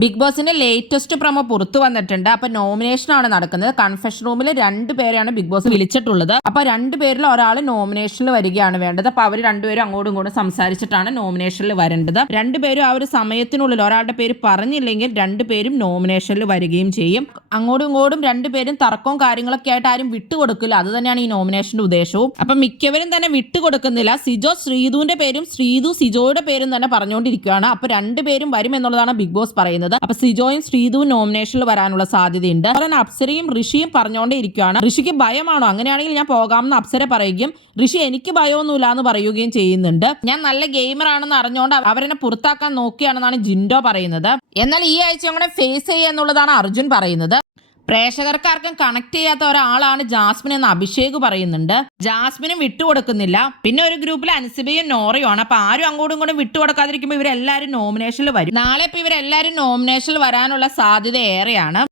Big ബോസിന്റെ latest promo പുറത്തു വന്നിട്ടുണ്ട്. അപ്പൊ നോമിനേഷൻ ആണ് നടക്കുന്നത്. കൺഫെഷൻ റൂമിൽ 2 പേരെയാണ് ബിഗ് ബോസ് വിളിച്ചിട്ടുള്ളത്. അപ്പൊ 2 പേരിൽ ഒരാൾ നോമിനേഷനിൽ വരികയാണ് വേണ്ടത്. അപ്പൊ അവർ 2 പേരും അങ്ങോട്ടും ഇങ്ങോട്ടും സംസാരിച്ചിട്ടാണ് നോമിനേഷനിൽ വരേണ്ടത്. 2 പേരും ആ ഒരു സമയത്തിനുള്ളിൽ ഒരാളുടെ പേര് പറഞ്ഞില്ലെങ്കിൽ 2 പേരും നോമിനേഷനിൽ വരികയും ചെയ്യും. അങ്ങോട്ടും ഇങ്ങോട്ടും 2 പേരും തർക്കവും കാര്യങ്ങളൊക്കെ ആയിട്ട് ആരും വിട്ടുകൊടുക്കില്ല. അത് തന്നെയാണ് ഈ നോമിനേഷന്റെ ഉദ്ദേശവും. അപ്പൊ മിക്കവരും തന്നെ വിട്ടുകൊടുക്കുന്നില്ല. സിജോ ശ്രീതുവിന്റെ പേരും ശ്രീതു സിജോയുടെ പേരും തന്നെ പറഞ്ഞുകൊണ്ടിരിക്കുകയാണ്. അപ്പൊ 2 പേരും വരും എന്നുള്ളതാണ് ബിഗ് ബോസ് പറയുന്നത്. അപ്പൊ സിജോയും ശ്രീതുവും നോമിനേഷനിൽ വരാനുള്ള സാധ്യതയുണ്ട്. അതുപോലെ അപ്സരയും ഋഷിയും പറഞ്ഞുകൊണ്ടേ ഇരിക്കുകയാണ്. ഋഷിക്ക് ഭയമാണോ? അങ്ങനെയാണെങ്കിൽ ഞാൻ പോകാമെന്ന് അപ്സര പറയുകയും ഋഷി എനിക്ക് ഭയമൊന്നുമില്ല എന്ന് പറയുകയും ചെയ്യുന്നുണ്ട്. ഞാൻ നല്ല ഗെയിമർ ആണെന്ന് അറിഞ്ഞുകൊണ്ട് അവരെന്നെ പുറത്താക്കാൻ നോക്കിയാണെന്നാണ് ജിൻഡോ പറയുന്നത്. എന്നാൽ ഈ ആഴ്ച അങ്ങനെ ഫേസ് ചെയ്യുക എന്നുള്ളതാണ് അർജുൻ പറയുന്നത്. പ്രേക്ഷകർക്കാർക്കും കണക്ട് ചെയ്യാത്ത ഒരാളാണ് ജാസ്മിൻ എന്ന് അഭിഷേക് പറയുന്നുണ്ട്. ജാസ്മിനും വിട്ടുകൊടുക്കുന്നില്ല. പിന്നെ ഒരു ഗ്രൂപ്പിൽ അൻസിബയും നോറയും ആണ്. അപ്പൊ ആരും അങ്ങോട്ടും ഇങ്ങോട്ടും വിട്ടുകൊടുക്കാതിരിക്കുമ്പോൾ ഇവരെല്ലാവരും നോമിനേഷനിൽ വരും. നാളെ ഇപ്പൊ ഇവരെല്ലാവരും നോമിനേഷനിൽ വരാനുള്ള സാധ്യത ഏറെയാണ്.